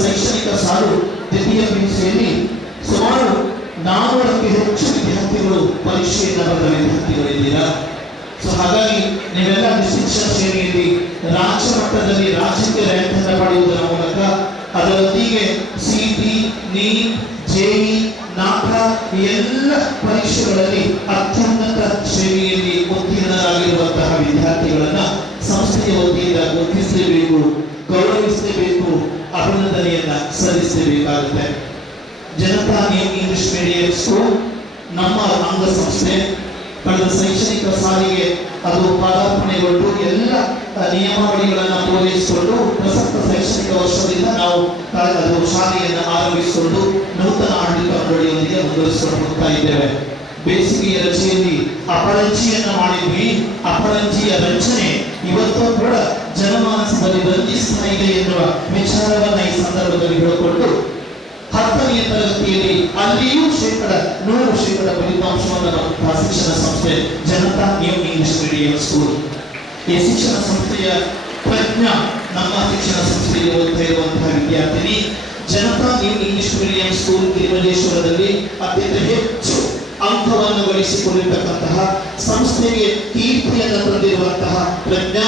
ಶೈಕ್ಷಣಿಕ ಸಾಲು ದ್ವಿತೀಯ ಪಿಯುಸಿಯಲ್ಲಿ ಸುಮಾರು ನಾನ್ನೂರಕ್ಕೆ ಹೆಚ್ಚು ವಿದ್ಯಾರ್ಥಿಗಳು ಪರೀಕ್ಷೆಯಿಂದ ಬರೆದ ವಿದ್ಯಾರ್ಥಿಗಳಿದ್ದೀರಾ ಸೊ ಹಾಗಾಗಿ ನೀವೆಲ್ಲ ಡಿಸ್ಟಿಂಕ್ಷನ್ ಶ್ರೇಣಿಯಲ್ಲಿ ರಾಜ್ಯ ಮಟ್ಟದಲ್ಲಿ ರಾಜ್ಯಕ್ಕೆ ರ್ಯಾಂಕ್ ಅನ್ನು ಪಡೆಯುವುದರ ಮೂಲಕ ಅದರೊಂದಿಗೆ ಸಿಟಿ ನೀಟ್ ಜೆಇ ನಾಟ ಎಲ್ಲ ಪರೀಕ್ಷೆಗಳಲ್ಲಿ ಅತ್ಯುನ್ನತ ಶ್ರೇಣಿಯಲ್ಲಿ ಉತ್ತೀರ್ಣರಾಗಿರುವಂತಹ ವಿದ್ಯಾರ್ಥಿಗಳನ್ನ ಸಂಸ್ಥೆಯ ವತಿಯಿಂದ ಗುರುತಿಸಲೇಬೇಕು, ಗೌರವಿಸಲೇಬೇಕು ಅಭಿನಂದನೆಯನ್ನ ಸಲ್ಲಿಸಬೇಕಾಗುತ್ತೆ Janata new English medium school, ನಮ್ಮ ಅಂಗಸಂಸ್ಥೆ, ಕಳೆದ ಶೈಕ್ಷಣಿಕ ಸಾರಿಗೆ ಅದು ಪಾದಾರ್ಪಣೆಗೊಂಡು ಎಲ್ಲ ನಿಯಮಾವಳಿಗಳನ್ನ ಪೂರೈಸಿಕೊಂಡು ಪ್ರಸಕ್ತ ಶೈಕ್ಷಣಿಕ ವರ್ಷದಿಂದ ನಾವು ಅದು ಶಾಲೆಯನ್ನು ಆರಂಭಿಸಿಕೊಂಡು ನೂತನ ಆಡಳಿತ ಮಂಡಳಿಯೊಂದಿಗೆ ಮುಂದುವರಿಸಿಕೊಂಡು ಹೋಗ್ತಾ ಇದ್ದೇವೆ. ಬೇಸಿಗೆಯ ರಚೆಯಲ್ಲಿ ಅಪರಂಜಿಯನ್ನು ಮಾಡಿದ್ವಿ. ಅಪರಂಜಿಯ ರಚನೆ ಇವತ್ತು ಕೂಡ ಜನಮಾನಸದಲ್ಲಿ ರಂಜಿಸ್ತಾ ಇದೆ ಎನ್ನುವ ವಿಚಾರವನ್ನ ಈ ಸಂದರ್ಭದಲ್ಲಿ ಹೇಳಿಕೊಂಡು ಹತ್ತನೆಯ ತರಗತಿಯಲ್ಲಿ ಅಲ್ಲಿಯೂ ಶೇಕಡ ನೂರು ಶೇಕಡ ಫಲಿತಾಂಶವನ್ನು ನಮ್ಮ ಶಿಕ್ಷಣ ಸಂಸ್ಥೆ Janata new English medium school. ಈ ಶಿಕ್ಷಣ ಸಂಸ್ಥೆಯ ಪ್ರಜ್ಞಾ ನಮ್ಮ ಶಿಕ್ಷಣ ಸಂಸ್ಥೆಯಲ್ಲಿ ಓದ್ತಾ ಇರುವಂತಹ ವಿದ್ಯಾರ್ಥಿನಿ Janata new English medium school ತಿರುಮಲೇಶ್ವರದಲ್ಲಿ ಅತ್ಯಂತ ಹೆಚ್ಚು ಅಂಕವನ್ನು ಗಳಿಸಿಕೊಂಡಿರ್ತಕ್ಕಂತಹ ಸಂಸ್ಥೆಗೆ ಕೀರ್ತಿಯನ್ನು ತಂದಿರುವಂತಹ ಪ್ರಜ್ಞಾ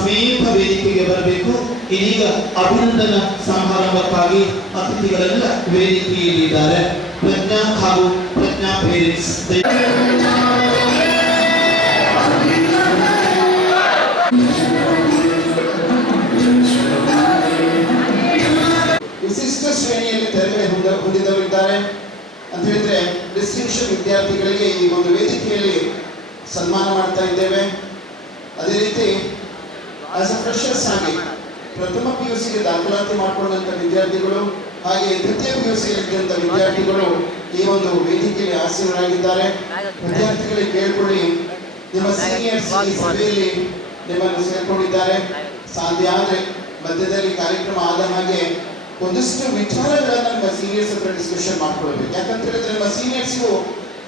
ಸಮೇತ ವೇದಿಕೆಗೆ ಬರಬೇಕು. ಇದೀಗ ಅಭಿನಂದನ ಸಮಾರಂಭಕ್ಕಾಗಿ ಅತಿಥಿಗಳೆಲ್ಲ ವೇದಿಕೆಯಲ್ಲಿದ್ದಾರೆ. ಪ್ರಜ್ಞಾ ಹಾಗೂ ಪ್ರಜ್ಞಾ ಪೇರೆಂಟ್ಸ್. ಆಸೀನರಾಗಿದ್ದಾರೆ ವಿದ್ಯಾರ್ಥಿಗಳಿಗೆ ಕೇಳ್ಕೊಳ್ಳಿ. ನಿಮ್ಮ ಸೀನಿಯರ್ಸ್ ಈ ಸಭೆಯಲ್ಲಿ ನಿಮ್ಮನ್ನು ಸೇರ್ಕೊಂಡಿದ್ದಾರೆ. ಸಾಧ್ಯ ಆದರೆ ಮಧ್ಯದಲ್ಲಿ ಕಾರ್ಯಕ್ರಮ ಆದ ಹಾಗೆ ಒಂದಿಷ್ಟು ವಿಚಾರಗಳನ್ನ ನಿಮ್ಮ ಸೀನಿಯರ್ಸ್ ಹತ್ರ ಡಿಸ್ಕಷನ್ ಮಾಡ್ಕೊಳ್ಬೇಕು. ಯಾಕಂತ ಹೇಳಿದ್ರೆ ನಿಮ್ಮ ಸೀನಿಯರ್ಸ್ಗೂ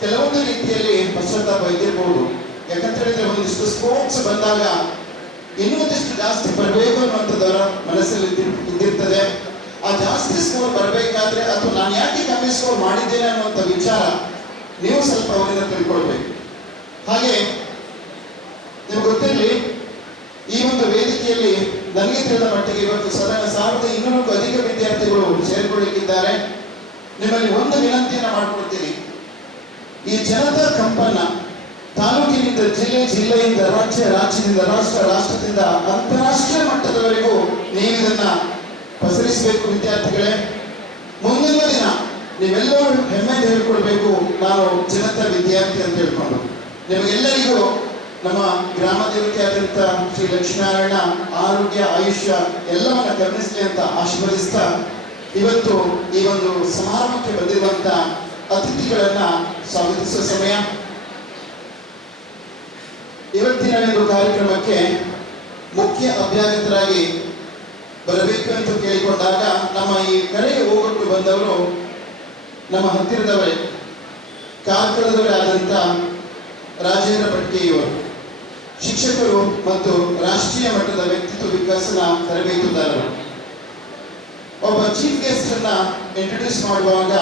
ಕೆಲವೊಂದು ರೀತಿಯಲ್ಲಿ ಪಶ್ಚಾತ್ತ ಇದ್ದಿರಬಹುದು ಯಾಕಂತ ಹೇಳಿದ್ರೆ ಒಂದಿಷ್ಟು ಸ್ಪೋರ್ಟ್ಸ್ ಬಂದಾಗ ಇನ್ನೂ ಒಂದಿಷ್ಟು ಜಾಸ್ತಿ ಬರಬೇಕು ಅನ್ನುವಂಥದ್ದವರ ಮನಸ್ಸಲ್ಲಿ ಇದ್ದಿರ್- ಇದ್ದಿರ್ತದೆ. ಆ ಜಾಸ್ತಿ ಸ್ಕೋರ್ ಬರಬೇಕಾದ್ರೆ ಅಥವಾ ನಾನು ಯಾಕೆ ಕಮ್ಮಿ ಸ್ಕೋರ್ ಮಾಡಿದ್ದೇನೆ ಅನ್ನುವಂಥ ವಿಚಾರ ನೀವು ಸ್ವಲ್ಪ ಅವರಿಂದ ತಿಳ್ಕೊಳ್ಬೇಕು. ಹಾಗೆ ನಿಮ್ಗೆ ಗೊತ್ತಿರಲಿ, ಈ ಒಂದು ವೇದಿಕೆಯಲ್ಲಿ ನನಗೆ ತಿಳಿದ ಮಟ್ಟಿಗೆ ಇವತ್ತು ಸಾಧಾರಣ ಸಾವಿರದ ಇನ್ನೂರಕ್ಕೂ ಅಧಿಕ ವಿದ್ಯಾರ್ಥಿಗಳು ನಿಮ್ಮಲ್ಲಿ ಒಂದು ವಿನಂತಿಯನ್ನು ಮಾಡಿಕೊಡ್ತೀನಿ. ಈ ಜನತಾ ಕಂಪನ್ನ ತಾಲೂಕಿನಿಂದ ಜಿಲ್ಲೆ, ಜಿಲ್ಲೆಯಿಂದ ರಾಜ್ಯ, ರಾಜ್ಯದಿಂದ ರಾಷ್ಟ್ರ, ರಾಷ್ಟ್ರದಿಂದ ಅಂತಾರಾಷ್ಟ್ರೀಯ ಮಟ್ಟದವರೆಗೂ ನೀವು ಇದನ್ನ ಪಸರಿಸಬೇಕು ವಿದ್ಯಾರ್ಥಿಗಳೇ. ಮುಂದಿನ ದಿನ ನೀವೆಲ್ಲರೂ ಹೆಮ್ಮೆ ಹೇಳ್ಕೊಳ್ಬೇಕು ನಾನು ಜನತಾ ವಿದ್ಯಾರ್ಥಿ ಅಂತ ಹೇಳ್ಕೊಂಡು. ನಿಮಗೆಲ್ಲರಿಗೂ ನಮ್ಮ ಗ್ರಾಮ ದೇವತೆಯಾದಂಥ ಶ್ರೀ ಲಕ್ಷ್ಮೀನಾರಾಯಣ ಆರೋಗ್ಯ, ಆಯುಷ್ಯ ಎಲ್ಲವನ್ನ ಗಮನಿಸಲಿ ಅಂತ ಆಶೀರ್ವದಿಸ್ತಾ ಇವತ್ತು ಈ ಒಂದು ಸಮಾರಂಭಕ್ಕೆ ಬಂದಿರುವಂತ ಅತಿಥಿಗಳನ್ನ ಸ್ವಾಗತಿಸುವ ಸಮಯ. ಇವತ್ತಿನ ಒಂದು ಕಾರ್ಯಕ್ರಮಕ್ಕೆ ಮುಖ್ಯ ಅಭ್ಯಾಗತರಾಗಿ ಬರಬೇಕು ಅಂತ ಕೇಳಿಕೊಂಡಾಗ ನಮ್ಮ ಈ ಕರೆಗೆ ಹೋಗೊಟ್ಟು ಬಂದವರು ನಮ್ಮ ಹತ್ತಿರದವರೇ ಕಾರ್ಕಳದವರೇ ಆದಂಥ ರಾಜೇಂದ್ರ ಭಟ್ಟಿಯವರು ಶಿಕ್ಷಕರು ಮತ್ತು ರಾಷ್ಟ್ರೀಯ ಮಟ್ಟದ ವ್ಯಕ್ತಿತ್ವ ವಿಕಾಸನ ತರಬೇತುದಾರರು. ಒಬ್ಬ ಚೀಫ್ ಗೆಸ್ಟ್ ಅನ್ನ ಇಂಟ್ರೊಡ್ಯೂಸ್ ಮಾಡುವಾಗ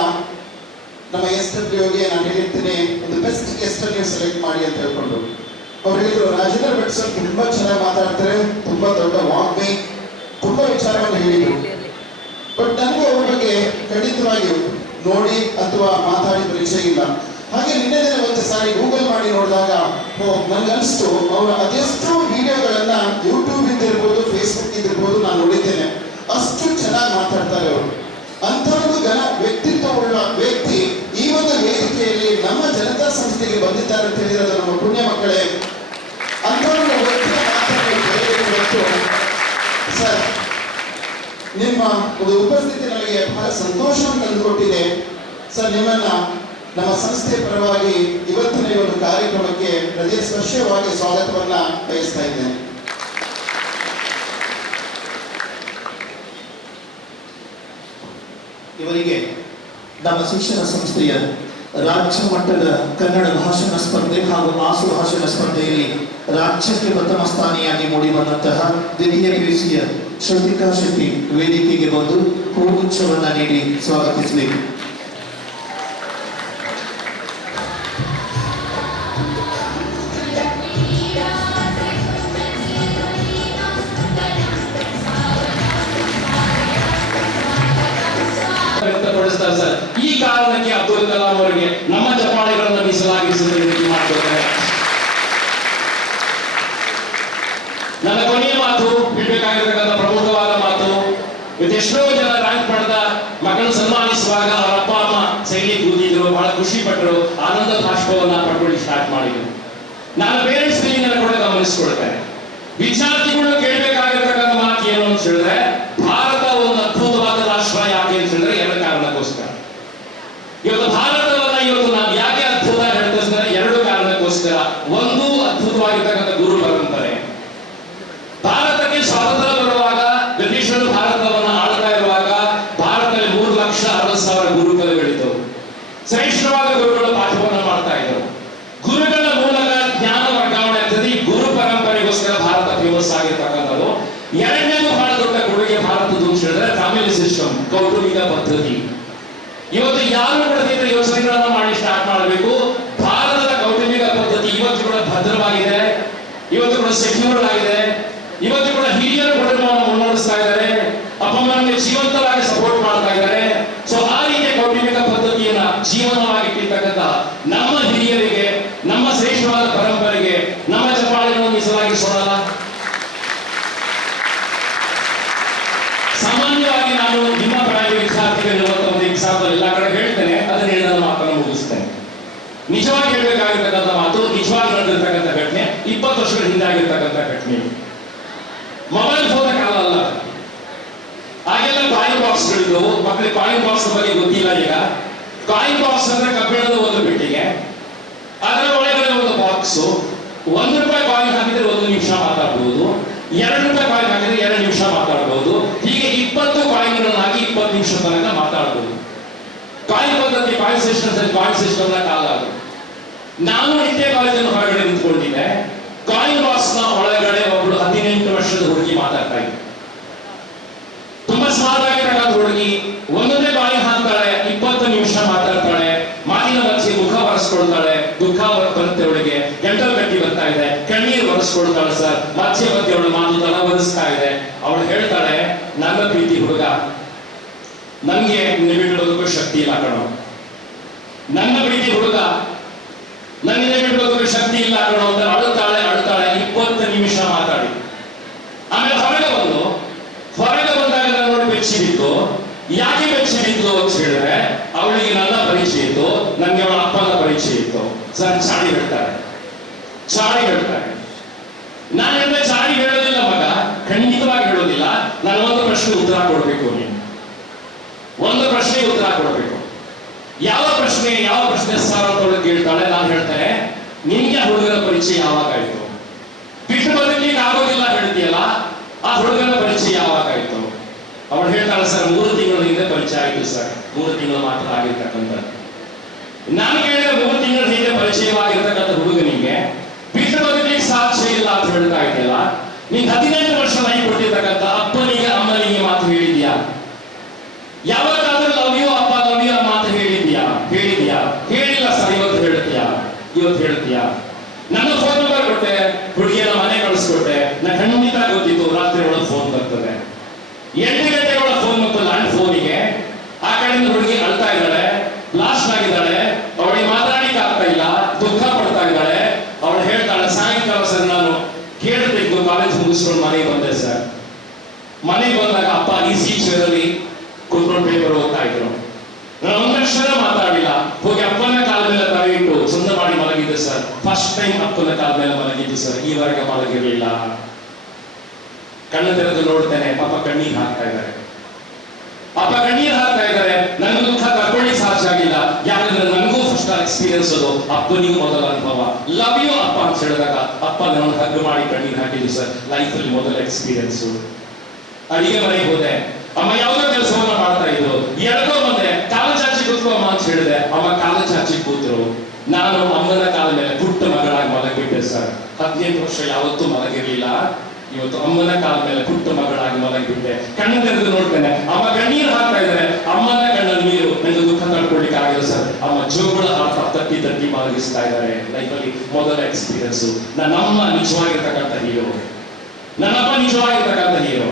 ನಮ್ಮ ಎಸ್ ಡಬ್ಲ್ಯೂಗೆ ನಾನು ಹೇಳಿರ್ತೇನೆ ಒಂದು ಬೆಸ್ಟ್ ಗೆಸ್ಟ್ ಅನ್ನು ಸೆಲೆಕ್ಟ್ ಮಾಡಿ ಅಂತ ಹೇಳ್ಕೊಂಡು. ಅವ್ರು ಹೇಳಿದ್ರು ರಾಜೇಂದ್ರ ಭಟ್ ಸರ್ ತುಂಬಾ ಚೆನ್ನಾಗಿ ಮಾತಾಡ್ತಾರೆ ತುಂಬಾ ದೊಡ್ಡ ವಾಗ್ಮಿ ತುಂಬಾ ವಿಚಾರವನ್ನು ಹೇಳಿದ್ರು. ಬಟ್ ನನಗೂ ಅವ್ರ ಬಗ್ಗೆ ಖಂಡಿತವಾಗಿ ನೋಡಿ ಅಥವಾ ಮಾತಾಡಿ ಪರೀಕ್ಷೆ ಇಲ್ಲ ಹಾಗೆ ನಿನ್ನೆ ಒಂದು ಸಾರಿ ಗೂಗಲ್ ಮಾಡಿ ನೋಡಿದಾಗ, ಓ ನನ್ಗೆ ಅನಿಸ್ತು ಅವರ ಅದೆಷ್ಟು ವಿಡಿಯೋಗಳನ್ನ ಯೂಟ್ಯೂಬ್ ಇಂದ ಇರ್ಬೋದು ಫೇಸ್ಬುಕ್ ಇಂದ ಇರ್ಬೋದು ನಾನು ನೋಡಿದ್ದೇನೆ. ಅಷ್ಟು ಚೆನ್ನಾಗಿ ಮಾತಾಡ್ತಾರೆ ಅವರು. ಅಂತ ಒಂದು ಘನ ವ್ಯಕ್ತಿತ್ವವುಳ್ಳ ವ್ಯಕ್ತಿ ಈ ಒಂದು ವೇದಿಕೆಯಲ್ಲಿ ನಮ್ಮ ಜನತಾ ಸಂಸ್ಥೆಗೆ ಬಂದಿದ್ದಾರೆ ಅಂತ ಹೇಳಿರೋದು ನಮ್ಮ ಪುಣ್ಯ ಮಕ್ಕಳೇ. ಅಂತ ಒಂದು ವ್ಯಕ್ತಿಯ ಮಾತನ್ನು. ಸರ್ ನಿಮ್ಮ ಒಂದು ಉಪಸ್ಥಿತಿ ನನಗೆ ಬಹಳ ಸಂತೋಷವನ್ನು ತಂದುಕೊಟ್ಟಿದೆ. ಸರ್, ನಿಮ್ಮನ್ನ ನಮ್ಮ ಸಂಸ್ಥೆ ಪರವಾಗಿ ಇವತ್ತಿನ ಈ ಒಂದು ಕಾರ್ಯಕ್ರಮಕ್ಕೆ ಹೃದಯ ಸ್ಪರ್ಶವಾಗಿ ಸ್ವಾಗತವನ್ನ ಬಯಸ್ತಾ ಇದ್ದೇನೆ. ಇವರಿಗೆ ನಮ್ಮ ಶಿಕ್ಷಣ ಸಂಸ್ಥೆಯ ರಾಜ್ಯ ಮಟ್ಟದ ಕನ್ನಡ ಭಾಷಣ ಸ್ಪರ್ಧೆ ಹಾಗೂ ಮಾಸು ಭಾಷಣ ಸ್ಪರ್ಧೆಯಲ್ಲಿ ರಾಜ್ಯಕ್ಕೆ ಪ್ರಥಮ ಸ್ಥಾನಿಯಾಗಿ ಮೂಡಿ ಬಂದಂತಹ ದ್ವಿತೀಯ ಪಿಯುಸಿಯ ಶ್ರುತಿಕಾ ಶೆಟ್ಟಿ ವೇದಿಕೆಗೆ ಬಂದು ಹೂಗುಚ್ಛವನ್ನ ನೀಡಿ ಸ್ವಾಗತಿಸಬೇಕು. ಈ ಕಾರಣಕ್ಕೆ ಅಬ್ದುಲ್ ಕಲಾಂ ಅವರಿಗೆ ನಮ್ಮ ಚಪ್ಪಾಳೆಗಳನ್ನು ಮೀಸಲಾಗಿಸಿದ ರೀತಿ ಮಾಡ್ಕೊಳ್ತಾರೆ ನನ್ನ ಕೊನೆಯ ಮಾತು, ಬಿಡ್ಬೇಕಾಗಿರ್ತಕ್ಕಂಥ ಪ್ರಮುಖವಾದ ಮಾತು ಎಷ್ಟೋ ಜನ ರ್ಯಾಂಕ್ ಪಡೆದ ಮಕ್ಕಳು ಸನ್ಮಾನಿಸುವಾಗ ಅವರ ಅಪ್ಪ, ಅಮ್ಮ, ಸೈನಿಕ ಕೂತಿದ್ರು ಬಹಳ ಖುಷಿ ಪಟ್ಟರು. ಆನಂದ ಭಾಷ್ಪವನ್ನ ಪಡ್ಕೊಳ್ಳಿ ಸ್ಟಾರ್ಟ್ ಮಾಡಿದ್ರು ನಾನು ಪೇರೆಂಟ್ಸ್ ಮೀಟಿಂಗ್ ಕೂಡ ಗಮನಿಸ್ಕೊಳ್ತೇನೆ ವಿದ್ಯಾರ್ಥಿಗಳು ಕೇಳಬೇಕಾಗಿರ್ತಕ್ಕಂಥ ಮಾತು ಏನು ಅಂತ ಹೇಳಿದ್ರೆ ಭಾರತ ಒಂದು ಅದ್ಭುತವಾದ ರಾಷ್ಟ್ರ ಯಾಕೆ ಅಂತ ಹೇಳಿದ್ರೆ ಎರಡು ಕಾರಣಕ್ಕೋಸ್ಕರ ಇವತ್ತು ಭಾರತವನ್ನ ಇವತ್ತು ನಾವು ಯಾಕೆ ಅದ್ಭುತ ಹೇಳ್ತೇವೆ ಎರಡು ಕಾರಣಕ್ಕೋಸ್ಕರ ಒಂದು ಅದ್ಭುತವಾಗಿರ್ತಕ್ಕಂಥ ಗುರು ಪರಂಪರೆ ಭಾರತಕ್ಕೆ ಸ್ವಾತಂತ್ರ್ಯ ಬರುವಾಗ ಬ್ರಿಟಿಷರು ಭಾರತವನ್ನ ಆಳ್ತಾ ಇರುವಾಗ ಭಾರತದಲ್ಲಿ ಮೂರು ಲಕ್ಷ ಅರವತ್ತು ಸಾವಿರ ಗುರುಕುಲಗಳಿದ್ದವು ಶ್ರೇಷ್ಠವಾದ ಗುರುಗಳು ಪಾಠವನ್ನು ಮಾಡ್ತಾ ಇದ್ದರು ಗುರುಗಳ ಮೂಲಕ ಜ್ಞಾನ ವರ್ಗಾವಣೆ ಆಗ್ತದೆ ಈ ಗುರು ಪರಂಪರೆಗೋಸ್ಕರ ಭಾರತ ಫೇಮಸ್ ಆಗಿರ್ತಕ್ಕಂಥದ್ದು ಎರಡನೇದು ಬಹಳ ದೊಡ್ಡ ಕೊಡುಗೆ ಭಾರತದ್ದು ಅಂತ ಹೇಳಿದ್ರೆ ಫ್ಯಾಮಿಲಿ ಸಿಸ್ಟಮ್ ಕೌಟುಂಬಿಕ ಪದ್ಧತಿ ಇವತ್ತು ಯಾರು ಕೂಡ ಇದರ ಯೋಚನೆಗಳನ್ನ ಮಾಡಿ ಸ್ಟಾರ್ಟ್ ಮಾಡಬೇಕು ಭಾರತದ ಕೌಟುಂಬಿಕ ಪದ್ಧತಿ ಇವತ್ತು ಕೂಡ ಭದ್ರವಾಗಿದೆ ಇವತ್ತು ಕೂಡ ಸೆಕ್ಯೂರ್ ಆಗಿದೆ. ಇವತ್ತು ಕೂಡ ಹಿರಿಯರು ಕುಟುಂಬವನ್ನು ಮುನ್ನಡೆಸ್ತಾ ಇದ್ದಾರೆ ಅಪ್ಪ ಅಮ್ಮನಿಗೆ ಜೀವಂತವಾಗಿ ಸಪೋರ್ಟ್ ಮಾಡ್ತಾ ಇದ್ದಾರೆ ಸೊ ಆ ರೀತಿಯ ಕೌಟುಂಬಿಕ ಪದ್ಧತಿಯನ್ನ ಜೀವನವಾಗಿಟ್ಟಿರ್ತಕ್ಕಂಥ ನಮ್ಮ ಹಿರಿಯರಿಗೆ ನಮ್ಮ ಶ್ರೇಷ್ಠವಾದ ಪರಂಪರೆಗೆ ನಮ್ಮ ಚಪ್ಪಾಳೆಗಳನ್ನು ಮೀಸಲಾಗಿಸೋಣಲ್ಲ ಸಾಮಾನ್ಯವಾಗಿ ನಾನು ನಿಮ್ಮ ಪರಾಗಿ ವಿದ್ಯಾರ್ಥಿಗಳು ಅಂತ ಒಂದು ಎಕ್ಸಾಂಪಲ್ ಎಲ್ಲ ಕಡೆ ಹೇಳ್ತೇನೆ ಅದನ್ನ ಹೇಳಿ ನನ್ನ ಮಾತನ್ನು ಮುಗಿಸ್ತೇನೆ ನಿಜವಾಗಿ ಹೇಳಬೇಕಾಗಿರ್ತಕ್ಕಂಥ ಮಾತು ನಿಜವಾಗಿ ನಡೆದಿರ್ತಕ್ಕಂಥ ಘಟನೆ, ಇಪ್ಪತ್ತು ವರ್ಷಗಳ ಹಿಂದೆ ಆಗಿರ್ತಕ್ಕಂಥ ಘಟನೆ ಮೊಬೈಲ್ ಫೋನ್ ಕಾಲ ಅಲ್ಲ. ಹಾಗೆಲ್ಲ ಕಾಯಿನ್ ಬಾಕ್ಸ್ಗಳಿದ್ದವು ಮಕ್ಕಳಿಗೆ ಕಾಯಿನ್ ಬಾಕ್ಸ್ ಬಗ್ಗೆ ಗೊತ್ತಿಲ್ಲ ಈಗ. ಕಾಯಿನ್ ಬಾಕ್ಸ್ ಅಂದ್ರೆ ಕಬ್ಬಿಣದ ಒಂದು ಪೆಟ್ಟಿಗೆ. ಅದರ ಒಳಗಡೆ ಒಂದು ಬಾಕ್ಸ್ ಒಂದು ರೂಪಾಯಿ ಕಾಯಿನ್ ಹಾಕಿದ್ರೆ ಒಂದು ನಿಮಿಷ ಮಾತಾಡಬಹುದು ಎರಡು ರೂಪಾಯಿ ಕಾಯಿನ್ ಹಾಕಿದ್ರೆ ಎರಡು ನಿಮಿಷ ಮಾತಾಡಬಹುದು ಹೀಗೆ ಇಪ್ಪತ್ತು ಕಾಯಿನ್ಗಳನ್ನು ಹಾಕಿ ಇಪ್ಪತ್ತು ನಿಮಿಷ ತನಕ ಮಾತಾಡಬಹುದು ಕಾಯಿನ್ ಪದ್ಧತಿ ಕಾಯಿನ್ ಸಿಸ್ಟಮ್ ಕಾಯಿನ್ ಸಿಸ್ಟಮ್ ಕಾಲ ಅದು. ನಾನು ನಿತ್ಯ ಕಾಲೇಜನ್ನು ಹೊರಗಡೆ ನಿಂತ್ಕೊಂಡಿದ್ದೆ. ಕಾಯಿನ್ನ ಒಳಗಡೆ ಒಬ್ಬಳು ಹದಿನೆಂಟು ವರ್ಷದ ಹುಡುಗಿ ಮಾತಾಡ್ತಾ ಇದ್ದೆ ತುಂಬಾ ಸ್ಮಾರ್ಟ್ ಆಗಿರ್ತಕ್ಕಂಥ ಹುಡುಗಿ, ಒಂದೊಂದೇ ಬಾಯಿ ಹಾಕ್ತಾಳೆ, ಇಪ್ಪತ್ತು ನಿಮಿಷ ಮಾತಾಡ್ತಾಳೆ, ಮಾತಿನ ಮಧ್ಯೆ ಮುಖ ಬರೆಸ್ಕೊಳ್ತಾಳೆ ದುಃಖ ಬರ್- ಬರುತ್ತೆ ಅವಳಿಗೆ. ಗಂಟಲು ಗಟ್ಟಿ ಬರ್ತಾ ಇದೆ. ಕಣ್ಣೀರು ಒರೆಸ್ಕೊಳ್ತಾಳೆ ಸರ್. ಮಧ್ಯೆ ಮಧ್ಯೆ ಅವಳು ಮಾತು ತಲ ಒರೆಸ್ತಾ ಇದೆ. ಅವಳು ಹೇಳ್ತಾಳೆ, ನನ್ನ ಪ್ರೀತಿ ಹುಡುಗ, ನನಗೆ ನಿಮಗೆ ಶಕ್ತಿ ಇಲ್ಲ ಕಣೋ. ನನ್ನ ಪ್ರೀತಿ ಹುಡುಗ ನನಗೆ ಬಿಡೋದ್ರ ಶಕ್ತಿ ಇಲ್ಲ ಕಣೋ ಅಂತ ಅಳುತ್ತಾಳೆ ಅಳುತ್ತಾಳೆ, ಇಪ್ಪತ್ತು ನಿಮಿಷ ಮಾತಾಡಿ. ಆಮೇಲೆ ಹೊರಗೆ ಬಂದು, ಹೊರಗೆ ಬಂದಾಗ ನೋಡಿ ಬೆಚ್ಚಿ ಬಿದ್ದು ಯಾಕೆ ಬೆಚ್ಚಿ ಬಿತ್ತು ಅಂತ ಹೇಳಿದ್ರೆ, ಅವಳಿಗೆ ನನ್ನ ಪರೀಕ್ಷೆ ಇತ್ತು, ನನಗೆ ಅವಳ ಅಪ್ಪನ ಪರೀಕ್ಷೆ ಇತ್ತು. ಸರ್, ಚಾಡಿ ಹೇಳ್ತಾರೆ. ಚಾಡಿ ಹೇಳ್ತಾರೆ. ನಾನು ಹೇಳಿದ್ರೆ ಚಾಡಿ ಹೇಳೋದಿಲ್ಲ ಮಗ, ಖಂಡಿತವಾಗಿ ಹೇಳೋದಿಲ್ಲ. ನಾನು ಒಂದು ಪ್ರಶ್ನೆ ಉತ್ತರ ಕೊಡಬೇಕು ನೀನು. ಒಂದು ಪ್ರಶ್ನೆಗೆ ಉತ್ತರ ಕೊಡಬೇಕು. ಯಾವ ಪ್ರಶ್ನೆ ಯಾವ ಪ್ರಶ್ನೆ ಸಾರ್ ಅಂತ ಕೇಳ್ತಾಳೆ, ನಾನು ಹೇಳ್ತಾರೆ ನಿನ್ಗೆ ಹುಡುಗರ ಪರಿಚಯ ಯಾವಾಗ ಆಯ್ತು ಬಿಟ್ಟು ಬದಲಿಕ್ಕೆ ಆಗೋದಿಲ್ಲ ಹೇಳ್ತೀಯಲ್ಲ, ಆ ಹುಡುಗನ ಪರಿಚಯ ಯಾವಾಗ ಆಯ್ತು ಅವಳು ಹೇಳ್ತಾಳೆ, ಸರ್, ಮೂರು ತಿಂಗಳ ಹಿಂದೆ ಪರಿಚಯ ಆಯ್ತು, ಸರ್. ಮೂರು ತಿಂಗಳು ಮಾತ್ರ ಆಗಿರ್ತಕ್ಕಂಥ ನಾನು ಕೇಳಿದ ಮೂರು ತಿಂಗಳ ಹಿಂದೆ ಪರಿಚಯವಾಗಿರ್ತಕ್ಕಂಥ ಹುಡುಗನಿಗೆ ಬಿಟ್ಟು ಬದಲಿಕ್ಕೆ ಸಾಧ್ಯ ಇಲ್ಲ ಅಂತ ಹೇಳ್ತಾ ಇದೆಯಲ್ಲ ನೀನ್ ಹದಿನೈದು ವರ್ಷ ಲೈಫ್ ಕೊಟ್ಟಿರ್ತಕ್ಕಂಥ ಅಪ್ಪನಿಗೆ, ಅಮ್ಮನಿಗೆ ಮಾತು ಹೇಳಿದ್ಯಾ ಯಾವಾಗಾದ್ರೂ ಲವ್ ಯು ಅಪ್ಪ ಲವ್ ಯು ಮಾತು ಹೇಳಿದ್ಯಾ ಹೇಳಿದ್ಯಾ ಹೇಳಿಲ್ಲ ಸರ್ ಇವತ್ತು ಹೇಳ್ತೀಯಾ ಇವತ್ತು ಹೇಳ್ತೀಯಾ ನನ್ನ ಫೋನ್ ನಂಬರ್ ಕೊಟ್ಟೆ ಹುಡುಗಿಯನ್ನ ಮನೆ ಕಳಿಸ್ಕೊಟ್ಟೆ ನಾ ಖಂಡಿತ ಗೊತ್ತಿತ್ತು ರಾತ್ರಿ ಒಳಗೆ ಫೋನ್ ಬರ್ತದೆ ಎಂಟು ಗಂಟೆ ಒಳಗೆ ಫೋನ್ ಬಂತು ಲ್ಯಾಂಡ್ ಫೋನಿಗೆ ಆ ಕಡೆಯಿಂದ ಹುಡುಗಿ ಅಳ್ತಾ ಇದ್ದಾಳೆ ಲಾಸ್ಟ್ ಆಗಿದ್ದಾಳೆ ಅವಳಿಗೆ ಮಾತಾಡ್ಲಿಕ್ಕೆ ಆಗ್ತಾ ಇಲ್ಲ ದುಃಖ ಪಡ್ತಾ ಇದ್ದಾಳೆ ಅವಳು ಹೇಳ್ತಾಳೆ ಸಾಯಂಕಾಲ ಸರ್ ನಾನು ಕೇಳಬೇಕು ಕಾಲೇಜ್ ಮುಗಿಸ್ಕೊಂಡು ಮನೆಗೆ ಬಂದೆ ಸರ್ ಮನೆಗೆ ಸೀಚರಲ್ಲಿ ಕುತ್ಕೊಂಡು ಪೇಪರ್ ಓದ್ತಾ ಇದ್ರು ನಾನು ಮಾತಾಡಿಲ್ಲ. ಹೋಗಿ ಅಪ್ಪನ ಕಾಲ ಮೇಲೆ ತಲೆ ಇಟ್ಟು ಚಂದ ಮಾಡಿ ಮಲಗಿದ್ದೆ ಸರ್ ಫಸ್ಟ್ ಟೈಮ್ ಅಪ್ಪನ ಕಾಲ ಮೇಲೆ ಮಲಗಿದ್ದು ಸರ್ ಈವರೆಗೆ ಮಲಗಿರಲಿಲ್ಲ. ಕಣ್ಣು ತೆರೆದು ನೋಡ್ತೇನೆ, ಪಾಪ ಕಣ್ಣೀರ್ ಹಾಕ್ತಾ ಇದ್ದಾರೆ. ಪಾಪ ಕಣ್ಣೀರ್ ಹಾಕ್ತಾ ಇದ್ದಾರೆ. ನನ್ನ ದುಃಖ ತಕೊಳ್ಳಿ ಸಾಧ್ಯ ಆಗಿಲ್ಲ. ಯಾಕಂದ್ರೆ ನನಗೂ ಫಸ್ಟ್ ಎಕ್ಸ್ಪೀರಿಯನ್ಸ್ ಅದು. ಅಪ್ಪನಿಗೂ ಮೊದಲ ಅನುಭವ. ಲವ್ ಯು ಅಪ್ಪ ಅಂತ ಹೇಳಿದಾಗ, ಅಪ್ಪ ನನ್ನ ಹಗ್ ಮಾಡಿ ಕಣ್ಣೀರ್ ಹಾಕಿದ್ದು ಸರ್ ಲೈಫಲ್ಲಿ ಮೊದಲ ಎಕ್ಸ್ಪೀರಿಯನ್ಸ್ ಅಡಿಗೆ ಮನೆಗೆ ಹೋದೆ. ಅಮ್ಮ ಯಾವುದೋ ಕೆಲಸವನ್ನ ಮಾಡ್ತಾ ಇದ್ರು. ಎರಡೋ ಬಂದ್ರೆ ಕಾಲ ಚಾಚಿ ಕೂತ್ಕೋ ಅಮ್ಮ ಅಂತ ಹೇಳಿದೆ. ಅಮ್ಮ ಕಾಲ ಚಾಚಿ ಕೂತ್ರು. ನಾನು ಅಮ್ಮನ ಕಾಲ ಮೇಲೆ ಪುಟ್ಟ ಮಗಳಾಗಿ ಮಲಗಿಬಿಟ್ಟೆ ಸರ್. ಹದಿನೆಂಟು ವರ್ಷ ಯಾವತ್ತೂ ಮಲಗಿರ್ಲಿಲ್ಲ. ಇವತ್ತು ಅಮ್ಮನ ಕಾಲ ಮೇಲೆ ಪುಟ್ಟ ಮಗಳಾಗಿ ಮಲಗಿಬಿಟ್ಟೆ. ಕಣ್ಣು ತೆರೆದು ನೋಡ್ತೇನೆ. ಅಮ್ಮ ಕಣ್ಣೀರು ಹಾಕ್ತಾ ಇದ್ದಾರೆ. ಅಮ್ಮನ ಕಣ್ಣ ನೀರು ನನಗೆ ದುಃಖ ತಡ್ಕೊಳ್ಲಿಕ್ಕೆ ಆಗಿಲ್ಲ ಸರ್. ಅಮ್ಮ ಜೋಗಳ ಆಟ ತಟ್ಟಿ ತಟ್ಟಿ ಮಲಗಿಸ್ತಾ ಇದ್ದಾರೆ. ಲೈಫಲ್ಲಿ ಮೊದಲ ಎಕ್ಸ್ಪೀರಿಯನ್ಸ್ ನನ್ನಮ್ಮ ನಿಜವಾಗಿರ್ತಕ್ಕಂಥ ಹೀರೋ ನನ್ನಪ್ಪ ನಿಜವಾಗಿರ್ತಕ್ಕಂಥ ಹೀರೋ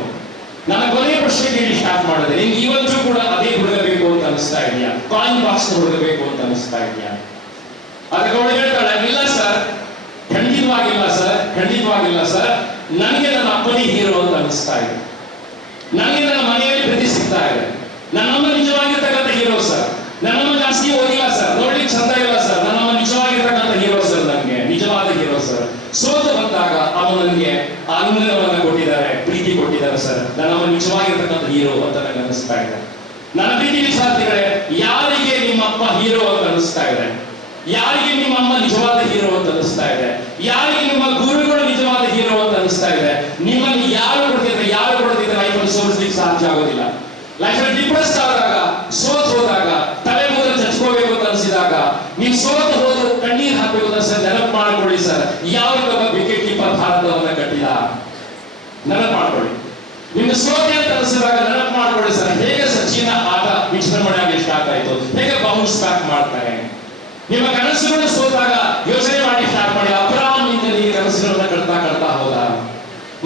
ನನ್ನ ಕೊನೆಯ ಪ್ರಶ್ನೆಗೆ ಕೇಳಿ ಸ್ಟಾರ್ಟ್ ಮಾಡಿದೆ ನಿಮ್ಗೆ ಇವತ್ತು ಕೂಡ ಅದೇ ಹುಡುಗಬೇಕು ಅಂತ ಅನಿಸ್ತಾ ಇದೆಯಾ? ಕಾಯಿನ್ ಬಾಕ್ಸ್ ಹುಡುಗಬೇಕು ಅಂತ ಅನಿಸ್ತಾ ಇದೆಯಾ? ಅದಕ್ಕೆ ಅವಳು ಹೇಳ್ತಾಳೆ, ಇಲ್ಲ ಸರ್ ಖಂಡಿತವಾಗಿಲ್ಲ ಸರ್ ಖಂಡಿತವಾಗಿಲ್ಲ ಸರ್ ನನಗೆ ನನ್ನ ಅಪ್ಪನೇ ಹೀರೋ ಅಂತ ಅನಿಸ್ತಾ ಇದೆ. ನನಗೆ ನನ್ನ ಮನೆಯಲ್ಲಿ ಪ್ರತಿ ಸಿಗ್ತಾ ಇದೆ. ನನ್ನಮ್ಮ ನಿಜವಾಗಿರ್ತಕ್ಕಂಥ ಹೀರೋ ಸರ್ ನನ್ನಮ್ಮ ಜಾಸ್ತಿ ಓದಿಲ್ಲ ಸರ್ ನೋಡ್ಲಿಕ್ಕೆ ಚಂದ ಇಲ್ಲ ಸರ್ ನನ್ನಮ್ಮ ನಿಜವಾಗಿರ್ತಕ್ಕಂಥ ಹೀರೋ ಸರ್ ನನಗೆ. ನಿಜವಾದ ಹೀರೋ ಸರ್ ಸೋತು ಬಂದಾಗ ಅವನು ನನಗೆ ಆನಂದವನ್ನು ಕೊಟ್ಟಿದ್ದಾರೆ. ಸರ್ ನಾನು ನಿಜವಾಗಿರ್ತಕ್ಕಂಥ ಹೀರೋ ಅಂತ ನನಗೆ ಅನಿಸ್ತಾ ಇದೆ. ನನ್ನ ಪ್ರೀತಿ ವಿದ್ಯಾರ್ಥಿಗಳೇ ಯಾರಿಗೆ ನಿಮ್ಮ ಅಪ್ಪ ಹೀರೋ ಅಂತ ಅನಿಸ್ತಾ ಇದೆ? ಯಾರಿಗೆ ನಿಮ್ಮ ಅಮ್ಮ ನಿಜವಾದ ಹೀರೋ ಅಂತ ಅನಿಸ್ತಾ ಇದೆ? ಯಾರಿಗೆ ನಿಮ್ಮ ಗುರುಗಳು ನಿಜವಾದ ಹೀರೋ ಅಂತ ಅನಿಸ್ತಾ ಇದೆ? ನಿಮ್ಮನ್ನು ಯಾರು ಕೊಡ್ತಿದ್ರೆ ಯಾರು ಕೊಡ್ತಿದ್ರೆ ಲೈಫಲ್ಲಿ ಸೋಲಿಸ್ಲಿಕ್ಕೆ ಸಾಧ್ಯ ಆಗೋದಿಲ್ಲ. ಲೈಫಲ್ಲಿ ಡಿಪ್ರೆಸ್ ಆದಾಗ, ಸೋತ್ ಹೋದಾಗ, ತಲೆ ಮೂಲ ಚಚ್ಕೋಬೇಕು ಅಂತ ಅನಿಸಿದಾಗ, ನೀವು ಸೋತು ಹೋದ್ರು ಕಣ್ಣೀರ್ ಹಾಕಬೇಕು ಅಂತ ನೆನಪು ಮಾಡ್ಕೊಳ್ಳಿ ಸರ್. ಯಾವ ಒಬ್ಬ ವಿಕೆಟ್ ಕೀಪರ್ ಭಾರತವನ್ನ ಕಟ್ಟಿಲ್ಲ ನೆನಪು ಮಾಡ್ಕೊಳ್ಳಿ ನಿಮ್ಗೆ ಸೋತೆ ಅಂತ ಅನಿಸಿದಾಗ ನೆನಪು ಮಾಡ್ಕೊಳ್ಳಿ ಸರ್ ಹೇಗೆ ಸಚಿನ ಆಟ ವಿಜೃಂಭಣೆಯಾಗಿ ಸ್ಟಾರ್ಟ್ ಆಯ್ತು ಹೇಗೆ ಬೌನ್ಸ್ ಬ್ಯಾಕ್ ಮಾಡ್ತಾರೆ ನಿಮ್ಮ ಕನಸುಗಳು ಸೋತಾಗ ಯೋಚನೆ ಮಾಡಿ ಸ್ಟಾರ್ಟ್ ಮಾಡಿ. ಅಪರಾಮಿಂದ ನೀವು ಕನಸುಗಳನ್ನ ಕಟ್ತಾ ಕಟ್ತಾ ಹೋದ.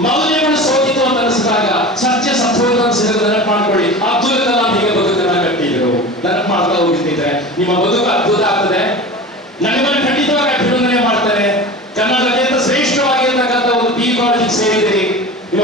ಮೌಲ್ಯಗಳು ಸೋತಿತ್ತು ಅಂತ ಅನಿಸಿದಾಗ ಸತ್ಯ ಸತ್ವದ ನೆನಪು ಮಾಡ್ಕೊಳ್ಳಿ. ಅಬ್ದುಲ್ ಕಲಾಂ ಹೀಗೆ ಬದುಕನ್ನ ಕಟ್ಟಿದ್ರು. ನೆನಪು ಮಾಡ್ತಾ ಹೋಗಿದ್ದಿದ್ರೆ ನಿಮ್ಮ ಬದುಕು ಅದ್ಭುತ ಆಗ್ತದೆ. ನನಗೆ ಖಂಡಿತವಾಗಿ ಅಭಿನಂದನೆ ಮಾಡ್ತಾರೆ ಕನ್ನಡಕ್ಕಿಂತ ಶ್ರೇಷ್ಠವಾಗಿರ್ತಕ್ಕಂಥ ಒಂದು ಪಿ ಕಾಲೇಜ್ ಸೇರಿದಿರಿ. ನಿಮ್ಮ